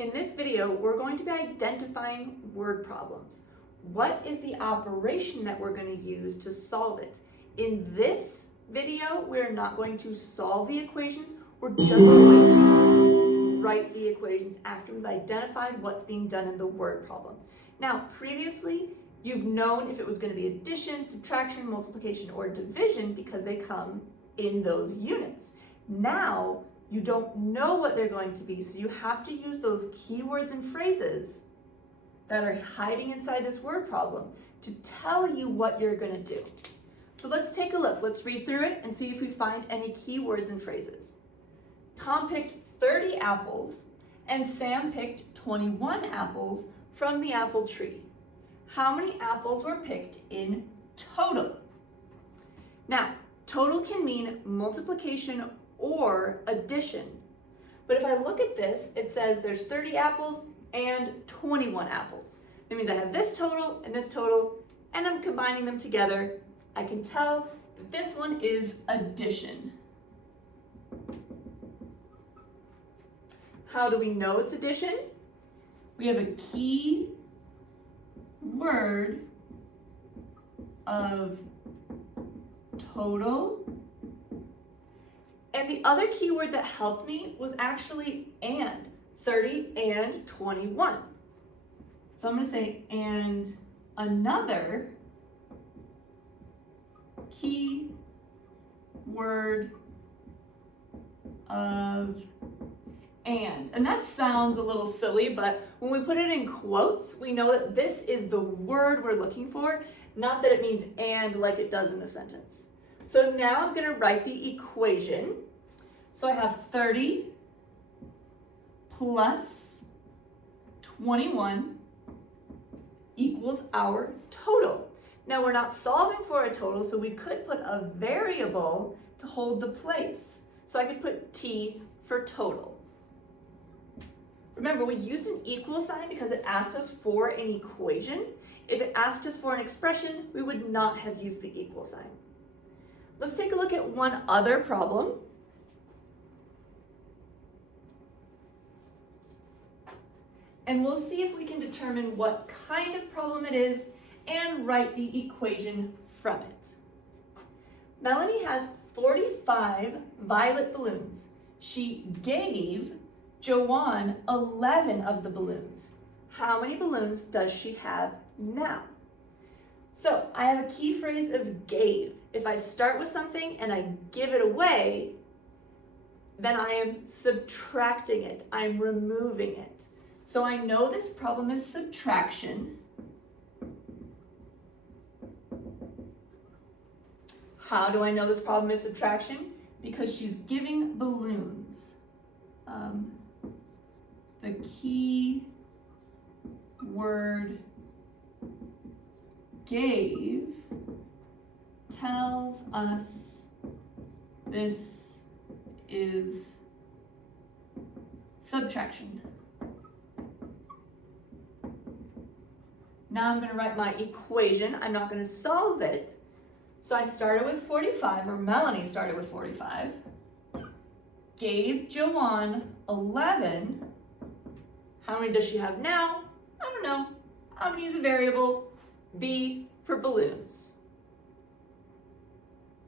In this video, we're going to be identifying word problems. What is the operation that we're going to use to solve it? In this video, we're not going to solve the equations, we're just going to write the equations after we've identified what's being done in the word problem. Now, previously, you've known if it was going to be addition, subtraction, multiplication, or division because they come in those units. Now, you don't know what they're going to be, so you have to use those keywords and phrases that are hiding inside this word problem to tell you what you're going to do. So let's take a look. Let's read through it and see if we find any keywords and phrases. Tom picked 30 apples and Sam picked 21 apples from the apple tree. How many apples were picked in total? Now, total can mean multiplication or addition. But if I look at this, it says there's 30 apples and 21 apples. That means I have this total, and I'm combining them together. I can tell that this one is addition. How do we know it's addition? We have a key word of total. And the other keyword that helped me was actually and, 30 and 21. So I'm going to say and another key word of and. And that sounds a little silly, but when we put it in quotes, we know that this is the word we're looking for, not that it means and like it does in the sentence. So now I'm going to write the equation. So I have 30 plus 21 equals our total. Now we're not solving for a total, so we could put a variable to hold the place. So I could put T for total. Remember, we used an equal sign because it asked us for an equation. If it asked us for an expression, we would not have used the equal sign. Let's take a look at one other problem. And we'll see if we can determine what kind of problem it is and write the equation from it. Melanie has 45 violet balloons. She gave Joanne 11 of the balloons. How many balloons does she have now? So I have a key phrase of gave. If I start with something and I give it away, then I am subtracting it. I'm removing it. So I know this problem is subtraction. How do I know this problem is subtraction? Because she's giving balloons. The key word gave tells us this is subtraction. Now I'm going to write my equation. I'm not going to solve it. So I started with 45, or Melanie started with 45, gave Joanne 11. How many does she have now? I don't know. I'm going to use a variable, B, for balloons.